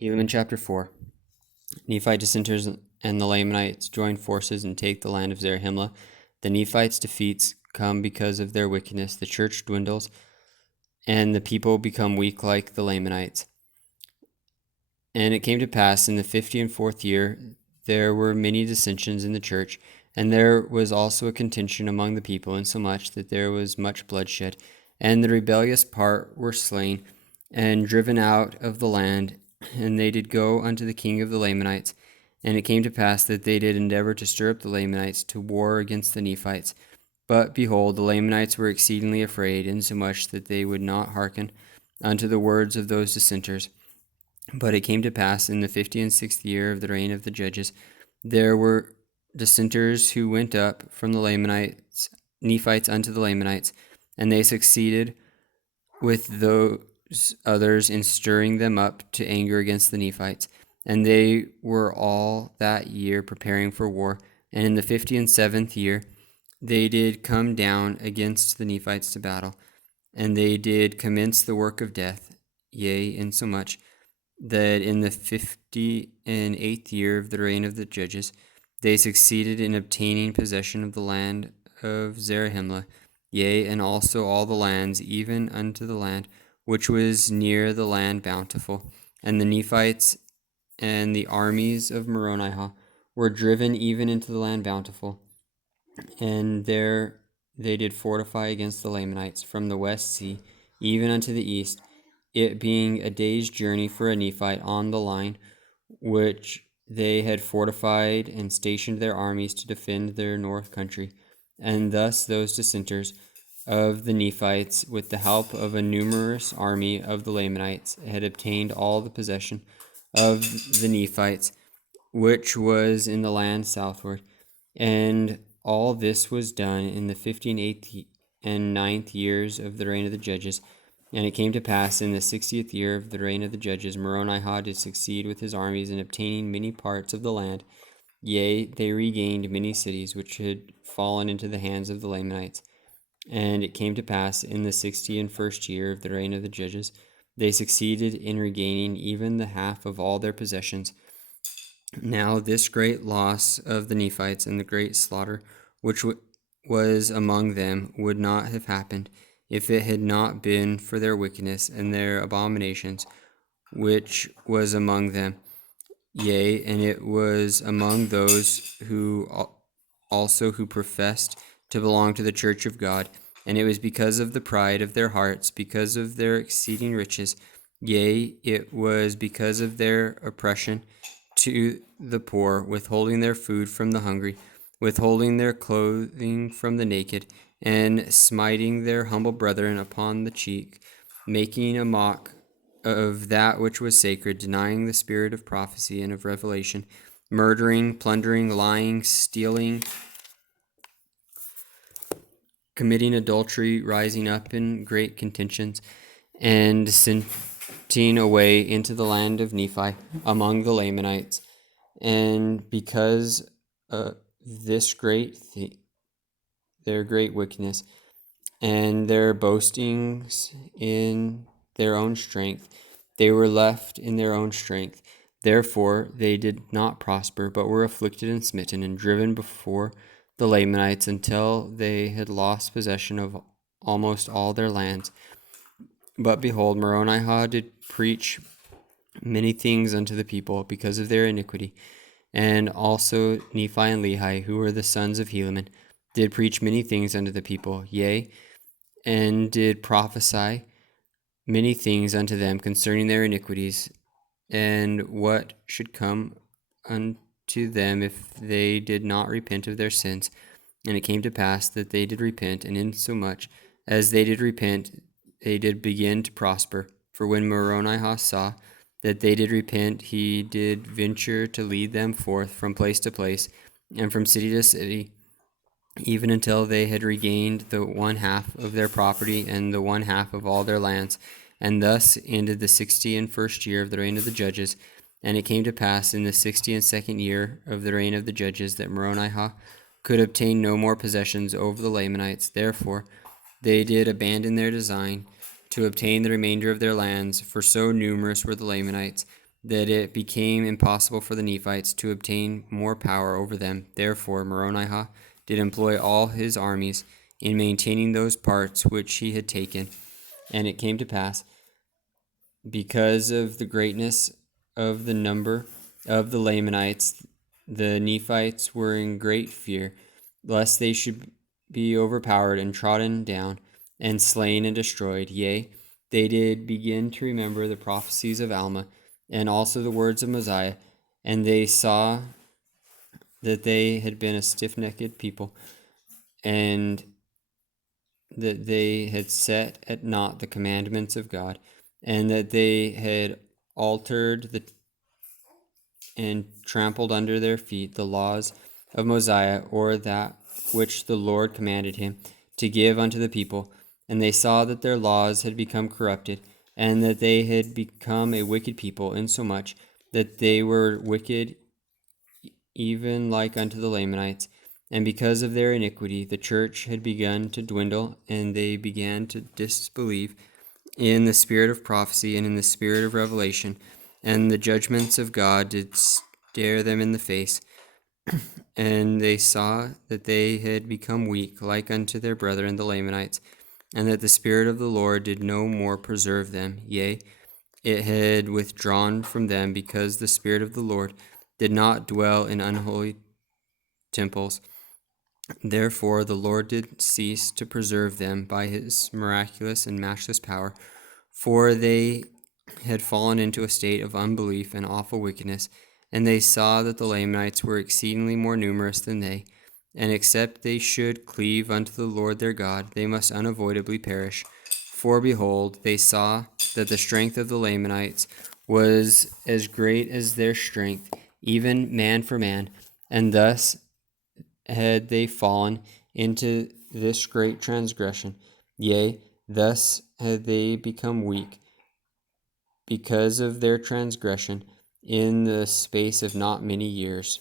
Helaman chapter 4. Nephite dissenters and the Lamanites join forces and take the land of Zarahemla. The Nephites' defeats come because of their wickedness. The church dwindles, and the people become weak like the Lamanites. And it came to pass in the 54th year, there were many dissensions in the church, and there was also a contention among the people, insomuch that there was much bloodshed. And the rebellious part were slain, and driven out of the land, and they did go unto the king of the Lamanites. And it came to pass that they did endeavor to stir up the Lamanites to war against the Nephites. But behold, the Lamanites were exceedingly afraid, insomuch that they would not hearken unto the words of those dissenters. But it came to pass in the 56th year of the reign of the judges, there were dissenters who went up from the Nephites unto the Lamanites, and they succeeded with those others in stirring them up to anger against the Nephites. And they were all that year preparing for war. And in the 57th year they did come down against the Nephites to battle, and they did commence the work of death, yea, insomuch that in the 58th year of the reign of the judges, they succeeded in obtaining possession of the land of Zarahemla, yea, and also all the lands, even unto the land which was near the land bountiful. And the Nephites and the armies of Moronihah were driven even into the land bountiful, and there they did fortify against the Lamanites from the west sea even unto the east, it being a day's journey for a Nephite on the line which they had fortified, and stationed their armies to defend their north country. And thus those dissenters of the Nephites, with the help of a numerous army of the Lamanites, had obtained all the possession of the Nephites, which was in the land southward. And all this was done in the 58th and 9th years of the reign of the judges. And it came to pass in the 60th year of the reign of the judges, Moronihah did succeed with his armies in obtaining many parts of the land. Yea, they regained many cities which had fallen into the hands of the Lamanites. And it came to pass in the 61st year of the reign of the judges, they succeeded in regaining even the half of all their possessions. Now this great loss of the Nephites and the great slaughter which was among them would not have happened if it had not been for their wickedness and their abominations which was among them. Yea, and it was among those who also who professed to belong to the church of God, and it was because of the pride of their hearts, because of their exceeding riches, yea, it was because of their oppression to the poor, withholding their food from the hungry, withholding their clothing from the naked, and smiting their humble brethren upon the cheek, making a mock of that which was sacred, denying the spirit of prophecy and of revelation, murdering, plundering, lying, stealing, committing adultery, rising up in great contentions, and dissenting away into the land of Nephi among the Lamanites. And because of this their great wickedness, and their boastings in their own strength, they were left in their own strength. Therefore they did not prosper, but were afflicted and smitten, and driven before the Lamanites until they had lost possession of almost all their lands. But behold, Moronihah did preach many things unto the people because of their iniquity. And also Nephi and Lehi, who were the sons of Helaman, did preach many things unto the people, yea, and did prophesy many things unto them concerning their iniquities, and what should come unto them if they did not repent of their sins. And it came to pass that they did repent, and insomuch as they did repent, they did begin to prosper. For when Moronihah saw that they did repent, he did venture to lead them forth from place to place, and from city to city, even until they had regained the one half of their property and the one half of all their lands. And thus ended the 61st year of the reign of the judges. And it came to pass in the 62nd year of the reign of the judges that Moronihah could obtain no more possessions over the Lamanites. Therefore they did abandon their design to obtain the remainder of their lands, for so numerous were the Lamanites that it became impossible for the Nephites to obtain more power over them. Therefore Moronihah did employ all his armies in maintaining those parts which he had taken. And it came to pass, because of the greatness of the number of the Lamanites, the Nephites were in great fear, lest they should be overpowered and trodden down, and slain and destroyed. Yea, they did begin to remember the prophecies of Alma, and also the words of Mosiah, and they saw that they had been a stiff-necked people, and that they had set at naught the commandments of God, and that they had altered and trampled under their feet the laws of Mosiah, or that which the Lord commanded him to give unto the people. And they saw that their laws had become corrupted, and that they had become a wicked people, insomuch that they were wicked even like unto the Lamanites. And because of their iniquity, the church had begun to dwindle, and they began to disbelieve in the spirit of prophecy and in the spirit of revelation. And the judgments of God did stare them in the face. And they saw that they had become weak, like unto their brethren the Lamanites, and that the Spirit of the Lord did no more preserve them. Yea, it had withdrawn from them, because the Spirit of the Lord did not dwell in unholy temples. Therefore the Lord did cease to preserve them by his miraculous and matchless power, for they had fallen into a state of unbelief and awful wickedness. And they saw that the Lamanites were exceedingly more numerous than they, and except they should cleave unto the Lord their God, they must unavoidably perish. For behold, they saw that the strength of the Lamanites was as great as their strength, even man for man, and thus had they fallen into this great transgression. Yea, thus had they become weak, because of their transgression, in the space of not many years.